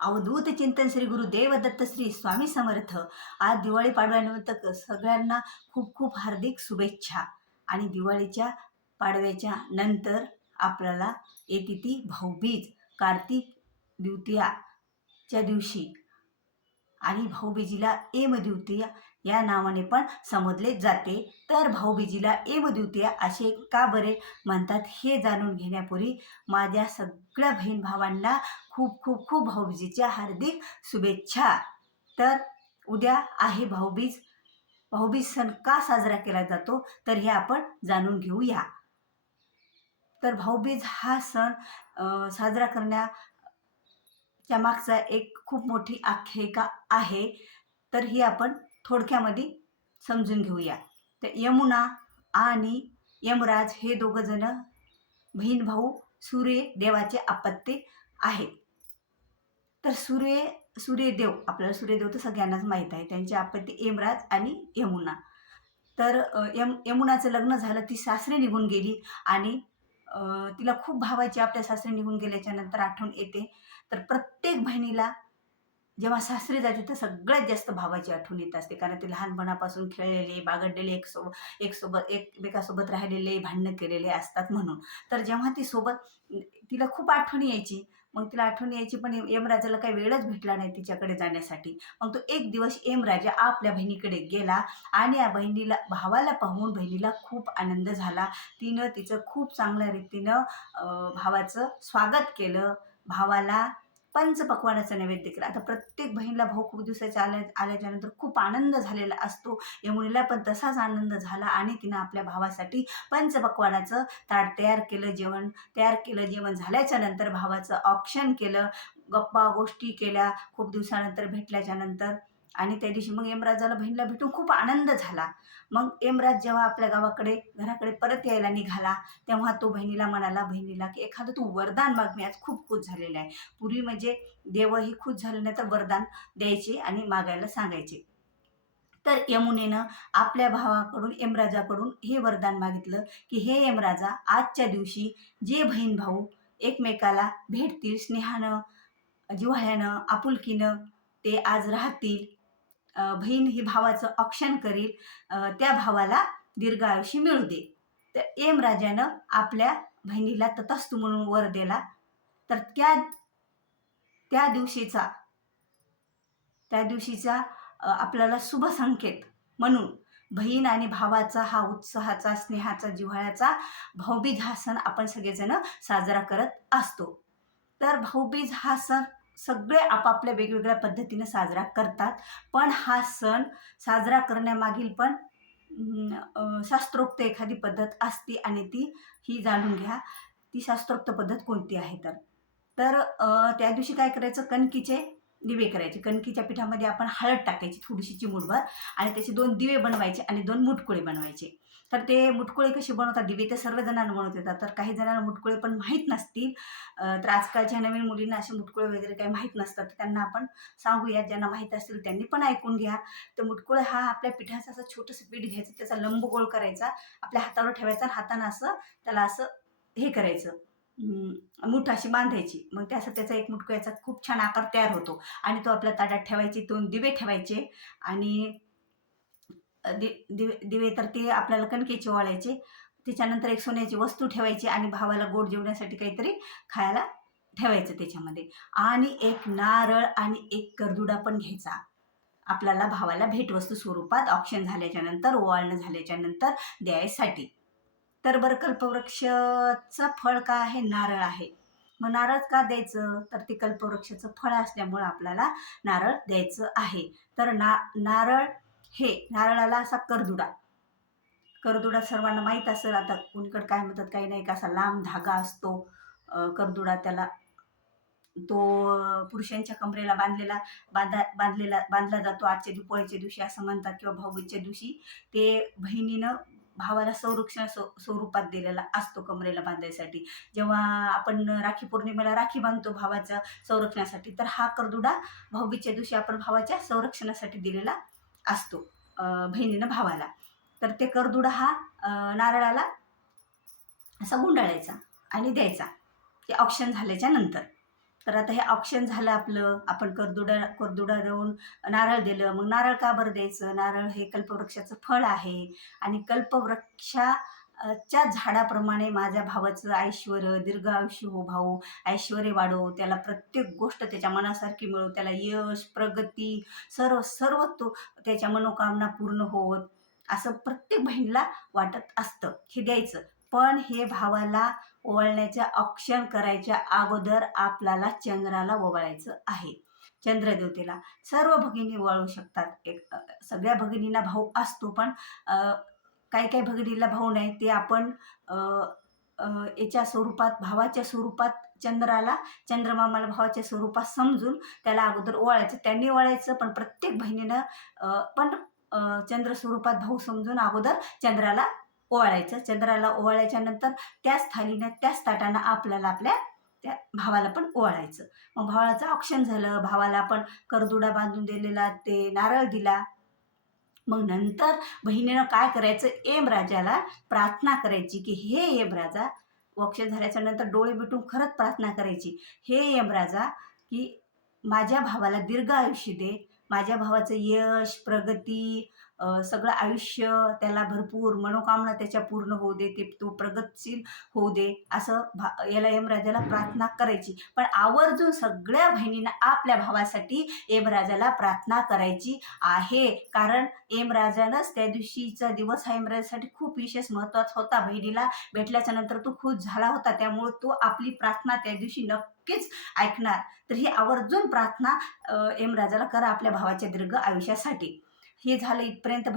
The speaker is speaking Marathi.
अवधूत चिंतन श्री गुरुदेव दत्त श्री स्वामी समर्थ. आज दिवाळी पाडव्यानिमित्त सगळ्यांना खूप खूप हार्दिक शुभेच्छा. आणि दिवाळीच्या पाडव्याच्या नंतर आपल्याला येते ती भाऊबीज, कार्तिक द्वितीयाच्या दिवशी. आणि भाऊबीजीला एमद्वितीया या नावाने पण संबोधले जाते. तर भाऊबीजीला एमद्वितीया असे का बरे म्हणतात हे जाणून घेण्यापूर्वी माझ्या सगळ्या बहीण भावांना खूप खूप खूप भाऊबीजीच्या हार्दिक शुभेच्छा. तर उद्या आहे भाऊबीज. भाऊबीज सण का साजरा केला जातो तर हे आपण जाणून घेऊया. तर भाऊबीज हा सण साजरा करण्याच्या मागचा एक खूप मोठी आख्यायिका आहे. तर ही आपण थोडक्यामध्ये समजून घेऊया. तर यमुना आणि यमराज हे दोघं जण बहीण भाऊ सूर्य देवाचे अपत्य आहेत. तर सूर्यदेव, आपल्याला सूर्यदेव तर सगळ्यांनाच माहीत आहे, त्यांचे अपत्य यमराज आणि यमुना. तर यमुनाचं लग्न झालं, ती सासरी निघून गेली आणि तिला खूप भावाची आपल्या सासरी निघून गेल्याच्या नंतर आठवण येते. तर प्रत्येक बहिणीला जेव्हा सासरी जाते तर सगळ्यात जास्त भावाची आठवण येत असते, कारण ते लहानपणापासून खेळलेले, बागडलेले, एकमेकासोबत राहिलेले, भांडणं केलेले असतात म्हणून. तर जेव्हा ती तिला खूप आठवण यायची. मग तिला आठवण यायची, पण यमराजाला काही वेळच भेटला नाही तिच्याकडे जाण्यासाठी. मग तो एक दिवस यमराजा आपल्या बहिणीकडे गेला आणि या भावाला पाहून बहिणीला खूप आनंद झाला. तिनं तिचं खूप चांगल्या रीतीनं भावाचं स्वागत केलं. भावाला पंचपक्वान्नाचा नैवेद्य केला. आता प्रत्येक बहिणीला भाऊ खूप दिवसाच्या आल्याच्यानंतर खूप आनंद झालेला असतो. यमुनेला पण तसाच आनंद झाला आणि तिनं आपल्या भावासाठी पंचपक्वान्नाचं ताट तयार केलं. जेवण झाल्याच्या नंतर भावाचं औक्षण केलं, गप्पा गोष्टी केल्या खूप दिवसानंतर भेटल्याच्या नंतर. आणि त्या दिवशी मग यमराजाला बहिणीला भेटून खूप आनंद झाला. मग यमराज जेव्हा आपल्या घराकडे परत यायला निघाला, तेव्हा तो बहिणीला की एखादं तू वरदान माग, मी आज खूप खुश झालेला आहे. पूर्वी म्हणजे देवही खुश झाले नाही तर वरदान द्यायचे आणि मागायला सांगायचे. तर यमुनेनं आपल्या भावाकडून, यमराजाकडून हे वरदान मागितलं की हे यमराजा, आजच्या दिवशी जे बहीण भाऊ एकमेकाला भेटतील, स्नेहानं, जिव्हाळ्यानं, आपुलकीनं ते आज राहतील, बहीण ही भावाचं औक्षण करील, त्या भावाला दीर्घ आयुष्य मिळू दे. तर यमराजानं आपल्या बहिणीला तथास्तु म्हणून वर दिला. तर त्या दिवशीचा आपल्याला शुभ संकेत म्हणून बहीण आणि भावाचा हा उत्साहाचा, स्नेहाचा, जिव्हाळ्याचा भाऊबीज हा सण आपण सगळेजण साजरा करत असतो. तर भाऊबीज हा सण सगळे आपापल्या वेगवेगळ्या पद्धतीने साजरा करतात. पण हा सण साजरा करण्यामागील पण शास्त्रोक्त एखादी पद्धत असते आणि ही जाणून घ्या. ती शास्त्रोक्त पद्धत कोणती आहे तर त्या दिवशी काय करायचं, कणकीचे दिवे करायचे. कणकीच्या पिठामध्ये आपण हळद टाकायची थोडीशी चिमूटभर आणि त्याचे 2 दिवे बनवायचे आणि 2 मुटकुळे बनवायचे. तर ते मुटकुळे कसे बनवतात, दिवे तर सर्वजणांना बनवता येतात, तर काही जणांना मुटकुळे पण माहीत नसतील. तर आजकालच्या नवीन मुलींना असे मुटकुळे वगैरे काही माहीत नसतात, त्यांना आपण सांगूया. ज्यांना माहीत असतील त्यांनी पण ऐकून घ्या. तर मुटकुळे हा आपल्या पिठाचं असं छोटंसं पीठ घ्यायचं, त्याचा लंबगोल करायचा, आपल्या हातावर ठेवायचा आणि हातानं असं त्याला असं हे करायचं, मूठ अशी बांधायची. मग त्याचा एक मुटकुळ्याचा खूप छान आकार तयार होतो आणि तो आपल्या ताटात ठेवायचे. 2 दिवे ठेवायचे आणि दिवे तर ते आपल्याला कणकेचे वाळायचे. त्याच्यानंतर एक सोन्याची वस्तू ठेवायची आणि भावाला गोड जेवण्यासाठी काहीतरी खायला ठेवायचं त्याच्यामध्ये. आणि एक नारळ आणि एक करदुडा पण घ्यायचा, आपल्याला भावाला भेटवस्तू स्वरूपात औक्षण झाल्याच्या नंतर, ओवाळणं झाल्याच्या नंतर द्यायसाठी. तर बरं, कल्पवृक्षाचं फळ काय आहे, नारळ आहे. मग नारळ का द्यायचं तर ते कल्पवृक्षाचं फळ असल्यामुळं आपल्याला नारळ द्यायचं आहे. तर नारळाला असा करदुडा सर्वांना माहीत असेल. आता कुणीकडे काय म्हणतात काही नाही, का असा लांब धागा असतो करदुडा, त्याला तो पुरुषांच्या कमरेला बांधला जातो आजच्या दिवाळीच्या दिवशी असं म्हणतात, किंवा भाऊबीजच्या दिवशी ते बहिणीनं भावाला संरक्षण स्वरूपात दिलेला असतो कमरेला बांधायसाठी. जेव्हा आपण राखी पौर्णिमेला राखी बांधतो भावाच्या संरक्षणासाठी, तर हा करदुडा भाऊबीजच्या दिवशी आपण भावाच्या संरक्षणासाठी दिलेला असतो बहिणीनं भावाला. तर ते करदुडा हा नारळाला असा गुंडाळायचा आणि द्यायचा ते औक्षण झाल्याच्या नंतर. तर आता हे ऑप्शन झालं आपलं. आपण करदुडा देऊन नारळ दिलं. मग नारळ का बरं द्यायचं? नारळ हे कल्पवृक्षाचं फळ आहे आणि च्या झाडाप्रमाणे माझ्या भावाचं ऐश्वर्य, दीर्घ आयुष्य हो भाऊ, ऐश्वर्य वाढो, त्याला प्रत्येक गोष्ट त्याच्या मनासारखी मिळो, त्याला यश, प्रगती, सर्व सर्व तो त्याच्या मनोकामना पूर्ण होत, असं प्रत्येक बहिणीला वाटत असतं. हे द्यायचं. पण हे भावाला ओवाळण्याच्या औक्षण करायच्या अगोदर आपल्याला चंद्राला ओवाळायचं आहे. चंद्रदेवतेला सर्व भगिनी ओवाळू शकतात. सगळ्या भगिनींना भाऊ असतो, पण काही काही भगिनीला भाऊ नाही. ते आपण याच्या स्वरूपात, भावाच्या स्वरूपात चंद्रमामाला भावाच्या स्वरूपात समजून त्याला अगोदर ओवाळायचं. त्यांनी ओवाळायचं, पण प्रत्येक बहिणीनं पण चंद्र स्वरूपात भाऊ समजून अगोदर चंद्राला ओवाळायचं. चंद्राला ओवाळायच्या नंतर त्याच थालीनं, त्याच ताटानं आपल्याला आपल्या त्या भावाला पण ओवाळायचं. मग भावाचं औक्षण झालं. भावाला आपण करदुडा बांधून दिलेला, ते नारळ दिला. मग नंतर बहिणीनं काय करायचं? यमराजाला प्रार्थना करायची की हे यमराजा, औक्षण झाल्याच्या नंतर डोळे मिटून खरंच प्रार्थना करायची, हे यमराजा, की माझ्या भावाला दीर्घ आयुष्य दे, माझ्या भावाचं यश, प्रगती, सगळं आयुष्य त्याला भरपूर मनोकामना त्याच्या पूर्ण होऊ दे, तो प्रगतशील होऊ दे, असं याला यमराजाला प्रार्थना करायची. पण आवर्जून सगळ्या बहिणींना आपल्या भावासाठी यमराजाला प्रार्थना करायची आहे. कारण यमराजानंच त्या दिवशीचा दिवस हा यमराजासाठी खूप विशेष महत्त्वाचा होता. बहिणीला भेटल्याच्या नंतर तो खुश झाला होता, त्यामुळे तो आपली प्रार्थना त्या दिवशी नक्कीच ऐकणार. तर ही आवर्जून प्रार्थना यमराजाला करा आपल्या भावाच्या दीर्घ आयुष्यासाठी. हे झालं इथपर्यंत.